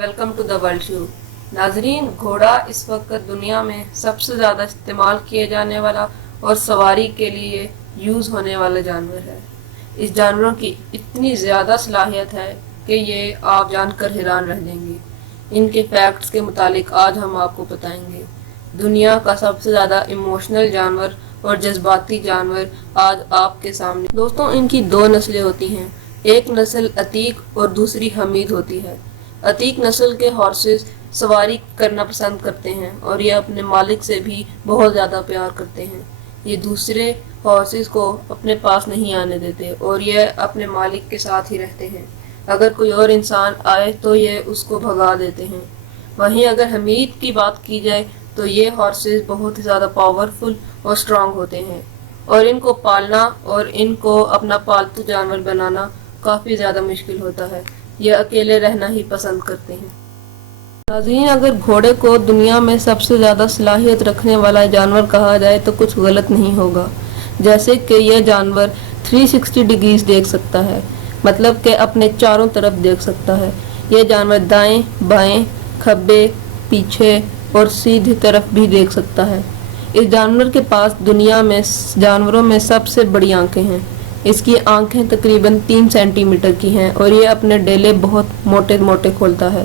Welcome to the world show. नाजरीन, घोड़ा इस वक्त दुनिया में सबसे ज़्यादा इस्तेमाल किए जाने वाला और सवारी के लिए यूज़ होने वाला जानवर है। इस जानवरों की इतनी ज़्यादा सलाहियत है कि ये आप जानकर हैरान रह जाएंगे। इनके फैक्ट्स के मुतालिक आज हम आपको बताएंगे। दुनिया का सबसे ज़्यादा इमोशनल जानवर और जज्बाती जानवर आज आपके सामने। दोस्तों, इनकी दो नस्लें होती हैं। एक नस्ल अतीक और दूसरी हमीद होती है। अतीक नस्ल के हॉर्सेस सवारी करना पसंद करते हैं और ये अपने मालिक से भी बहुत ज़्यादा प्यार करते हैं। ये दूसरे हॉर्सेस को अपने पास नहीं आने देते और ये अपने मालिक के साथ ही रहते हैं। अगर कोई और इंसान आए तो ये उसको भगा देते हैं। वहीं अगर हमीद की बात की जाए तो ये हॉर्सेस बहुत ही ज़्यादा पावरफुल और स्ट्रांग होते हैं और इनको पालना और इनको अपना पालतू जानवर बनाना काफ़ी ज़्यादा मुश्किल होता है। ये अकेले रहना ही पसंद करते हैं। नाज़रीन, अगर घोड़े को दुनिया में सबसे ज़्यादा सलाहियत रखने वाला जानवर कहा जाए तो कुछ गलत नहीं होगा। जैसे कि यह जानवर 360 डिग्रीज देख सकता है, मतलब कि अपने चारों तरफ देख सकता है। यह जानवर दाएं, बाएं, खब्बे, पीछे और सीधी तरफ भी देख सकता है। इस जानवर के पास दुनिया में जानवरों में सबसे बड़ी आंखें हैं। इसकी आंखें तकरीबन 3 सेंटीमीटर की हैं और ये अपने डेले बहुत मोटे मोटे खोलता है।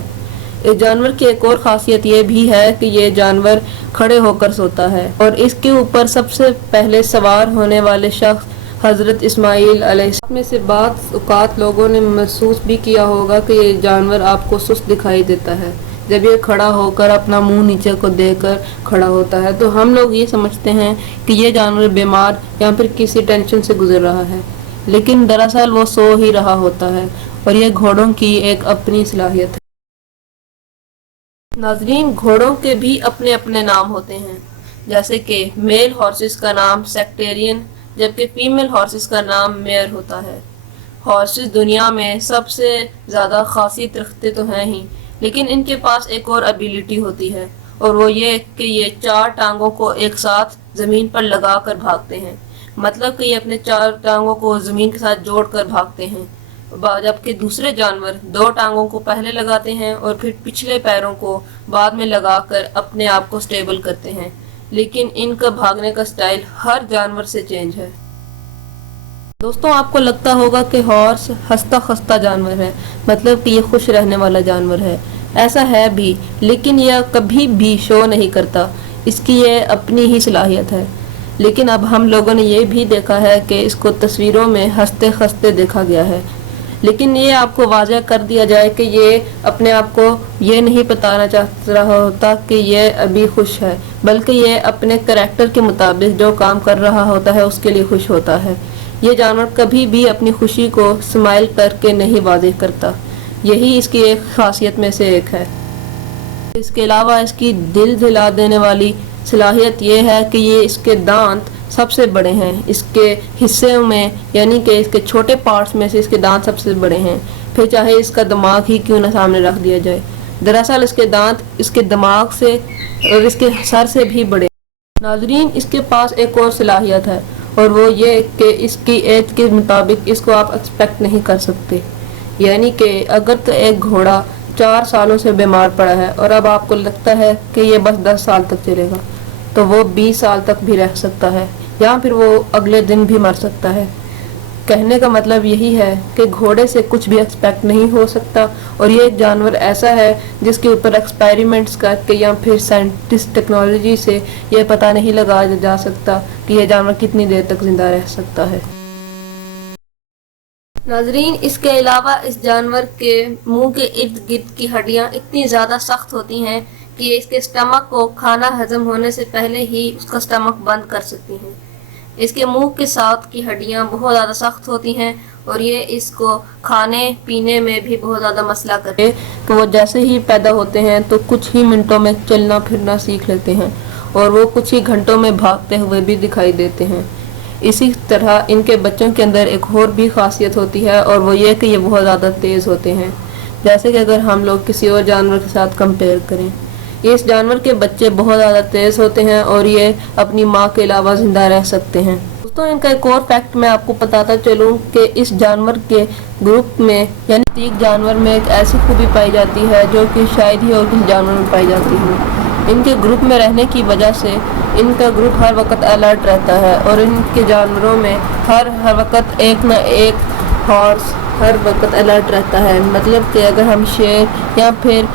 इस जानवर की एक और खासियत ये भी है कि ये जानवर खड़े होकर सोता है और इसके ऊपर सबसे पहले सवार होने वाले शख्स हजरत इस्माइल अलैहिस्सलाम में से बाद औकात लोगों ने महसूस भी किया होगा कि ये जानवर आपको सुस्त दिखाई देता है जब ये खड़ा होकर अपना मुंह नीचे को देकर खड़ा होता है। तो हम लोग ये समझते हैं कि ये जानवर बीमार या फिर किसी टेंशन से गुजर रहा है, लेकिन दरअसल वो सो ही रहा होता है और ये घोड़ों की एक अपनी सलाहियत है। नाजरीन, घोड़ों के भी अपने अपने नाम होते हैं। जैसे कि मेल हॉर्सेस का नाम सेक्टेरियन जबकि फीमेल हॉर्सेस का नाम मेयर होता है। हॉर्सेस दुनिया में सबसे ज़्यादा खासियत रखते तो हैं ही, लेकिन इनके पास एक और एबिलिटी होती है और वो ये कि ये 4 टांगों को एक साथ ज़मीन पर लगा कर भागते हैं। मतलब कि ये अपने 4 टांगों को ज़मीन के साथ जोड़ कर भागते हैं, जबकि दूसरे जानवर 2 टांगों को पहले लगाते हैं और फिर पिछले पैरों को बाद में लगाकर अपने आप को स्टेबल करते हैं। लेकिन इनका भागने का स्टाइल हर जानवर से चेंज है। दोस्तों, आपको लगता होगा कि हॉर्स हंसता खस्ता जानवर है, मतलब कि ये खुश रहने वाला जानवर है। ऐसा है भी, लेकिन यह कभी भी शो नहीं करता। इसकी ये अपनी ही सलाहियत है। लेकिन अब हम लोगों ने ये भी देखा है कि इसको तस्वीरों में हंसते खस्ते देखा गया है। लेकिन ये आपको वाज़ह कर दिया जाए कि ये अपने आप को ये नहीं बताना चाह रहा होता कि ये अभी खुश है, बल्कि ये अपने करैक्टर के मुताबिक जो काम कर रहा होता है उसके लिए खुश होता है। ये जानवर कभी भी अपनी खुशी को स्माइल करके नहीं वाज़ेह करता। यही इसकी एक खासियत में से एक है। इसके अलावा इसकी दिल दिला देने वाली सलाहियत ये है कि ये इसके दांत सबसे बड़े हैं। इसके हिस्से में यानी कि इसके छोटे पार्ट्स में से इसके दांत सबसे बड़े हैं, फिर चाहे इसका दिमाग ही क्यों ना सामने रख दिया जाए। दरअसल इसके दांत इसके दिमाग से और इसके सर से भी बड़े। नाजरीन, इसके पास एक और सलाहियत है और वो ये कि इसकी एज के मुताबिक इसको आप एक्सपेक्ट नहीं कर सकते। यानी कि अगर तो एक घोड़ा 4 सालों से बीमार पड़ा है और अब आपको लगता है कि ये बस 10 साल तक चलेगा, तो वो 20 साल तक भी रह सकता है या फिर वो अगले दिन भी मर सकता है। कहने का मतलब यही है कि घोड़े से कुछ भी एक्सपेक्ट नहीं हो सकता और ये जानवर ऐसा है जिसके ऊपर एक्सपेरिमेंट्स करके या फिर साइंटिस्ट टेक्नोलॉजी से ये पता नहीं लगाया जा सकता कि ये जानवर कितनी देर तक जिंदा रह सकता है। नाजरीन, इसके अलावा इस जानवर के मुंह के इर्द गिर्द की हड्डियां इतनी ज़्यादा सख्त होती हैं कि ये इसके स्टमक को खाना हजम होने से पहले ही उसका स्टमक बंद कर सकती हैं। इसके मुंह के साथ की हड्डियां बहुत ज़्यादा सख्त होती हैं और ये इसको खाने पीने में भी बहुत ज़्यादा मसला करते हैं। तो वो जैसे ही पैदा होते हैं तो कुछ ही मिनटों में चलना फिरना सीख लेते हैं और वो कुछ ही घंटों में भागते हुए भी दिखाई देते हैं। इसी तरह इनके बच्चों के अंदर एक और भी खासियत होती है और वो ये कि ये बहुत ज़्यादा तेज़ होते हैं। जैसे कि अगर हम लोग किसी और जानवर के साथ कंपेयर करें, इस जानवर के बच्चे बहुत ज़्यादा तेज़ होते हैं और ये अपनी माँ के अलावा ज़िंदा रह सकते हैं। दोस्तों इनका एक और फैक्ट मैं आपको बताता चलूं कि इस जानवर के ग्रुप में यानी तीक जानवर में एक ऐसी खूबी पाई जाती है जो कि शायद ही और किसी जानवर में पाई जाती है। इनके ग्रुप में रहने की वजह से इनका ग्रुप हर वक्त अलर्ट रहता है और इनके जानवरों में हर वक्त एक न एक हॉर्स हर वक्त अलर्ट रहता है। मतलब कि अगर हम शेर या फिर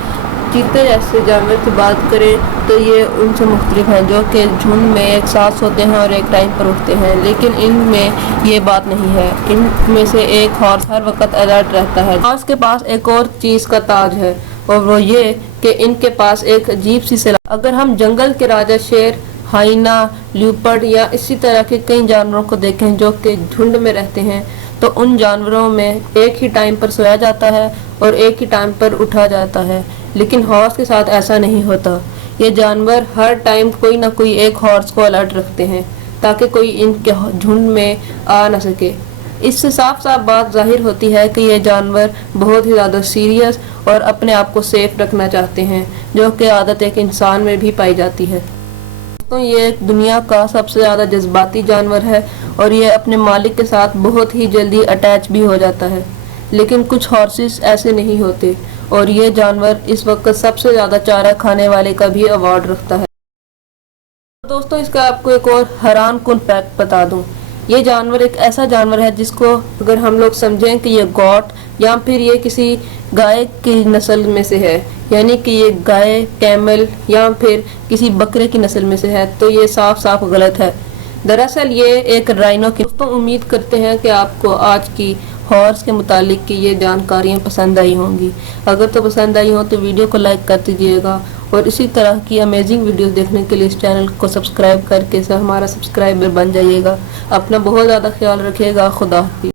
चीते जैसे जानवर की बात करें तो ये उनसे मुख्तलिफ हैं जो कि झुंड में एक साथ सोते हैं और एक टाइम पर उठते हैं, लेकिन इनमें ये बात नहीं है। इनमें से एक हॉर्स हर वक्त अलर्ट रहता है। हॉर्स के पास एक और चीज़ का ताज है और वो ये कि इनके पास एक अजीब सी सलाह। अगर हम जंगल के राजा शेर, हाइना, ल्यूपर्ड या इसी तरह के कई जानवरों को देखें जो कि झुंड में रहते हैं तो उन जानवरों में एक ही टाइम पर सोया जाता है और एक ही टाइम पर उठा जाता है, लेकिन हॉर्स के साथ ऐसा नहीं होता। ये जानवर हर टाइम कोई ना कोई एक हॉर्स को अलर्ट रखते हैं ताकि कोई इनके झुंड में आ न सके। इससे साफ साफ बात जाहिर होती है कि ये जानवर बहुत ही ज़्यादा सीरियस और अपने आप को सेफ रखना चाहते हैं, जो कि आदत एक इंसान में भी पाई जाती है। तो ये दुनिया का सबसे ज़्यादा जज्बाती जानवर है और ये अपने मालिक के साथ बहुत ही जल्दी अटैच भी हो जाता है, लेकिन कुछ हॉर्सेस ऐसे नहीं होते और ये जानवर इस वक्त सबसे ज़्यादा चारा खाने वाले का भी अवार्ड रखता है। दोस्तों इसका आपको एक और हैरान कुन फैक्ट बता दूं। ये जानवर एक ऐसा जानवर है जिसको अगर हम लोग समझें कि ये गॉट या फिर ये किसी गाय की नस्ल में से है, यानी कि ये गाय, कैमल या फिर किसी बकरे की नस्ल में से है, तो ये साफ साफ गलत है। दरअसल ये एक राइनो की। दोस्तों उम्मीद करते हैं कि आपको आज की हॉर्स के मुतालिक की ये जानकारियाँ पसंद आई होंगी। अगर तो पसंद आई हो तो वीडियो को लाइक कर दीजिएगा और इसी तरह की अमेजिंग वीडियोस देखने के लिए इस चैनल को सब्सक्राइब करके हमारा सब्सक्राइबर बन जाइएगा। अपना बहुत ज़्यादा ख्याल रखिएगा। खुदा हाफिज़।